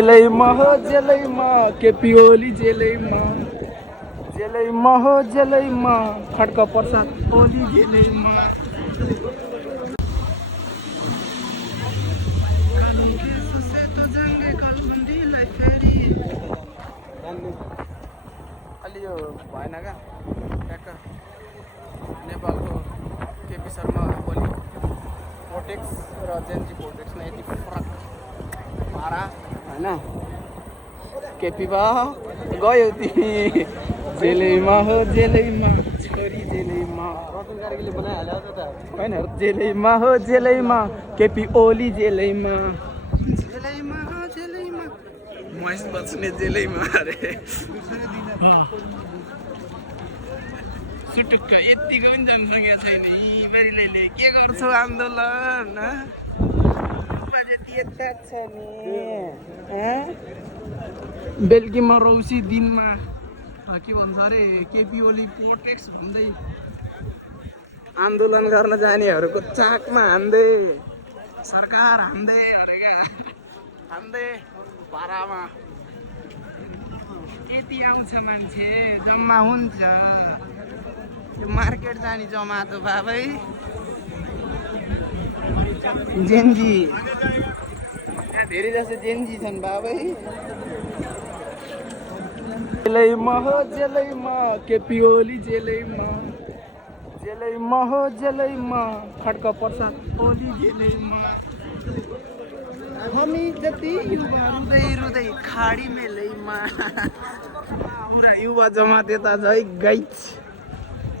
जेलैमा हो जेलैमा केपी ओली जेलैमा जेलैमा हो जेलैमा खड्का प्रसाद ओली जेलैमा अलि यो भएन क्या ट्याक्क नेपालको केपी शर्मा ओली पोलिटिक्स र जेएनजी पोलिटिक्समा यति फरक पारा होइन केपी बा गयो तिमी जेलैमा हो जेलैमा छोरी जेलैमा होइन जेलैमा हो जेलैमा केपी ओली जेलैमा जेलैमा हो जेलैमा महेश बच्चन जेलैमा अरे सुटुक्क यतिको पनि जनसङ्ख्या छैन यी बारीले के गर्छौ आन्दोलन यता छ नि बेलुकीमा रौसी दिनमा के भन्छ अरे केपी ओली पोलिटिक्स भन्दै आन्दोलन गर्न जानेहरूको चाकमा हान्दै सरकार हान्दै हान्दै भाडामा यति आउँछ मान्छे जम्मा हुन्छ यो मार्केट जाने जमातो बाबै जेनजी यहाँ धेरै जस्तो जेनजी छन् बाबै जेलैमा हो जेलैमा केपी ओली जेलैमा जेलैमा हो जेलैमा खड्का प्रसाद ओली जेलैमा हामी जति युवा रुँदै रुँदै खाडी मेलैमा पुरा युवा जमात यता झै गइच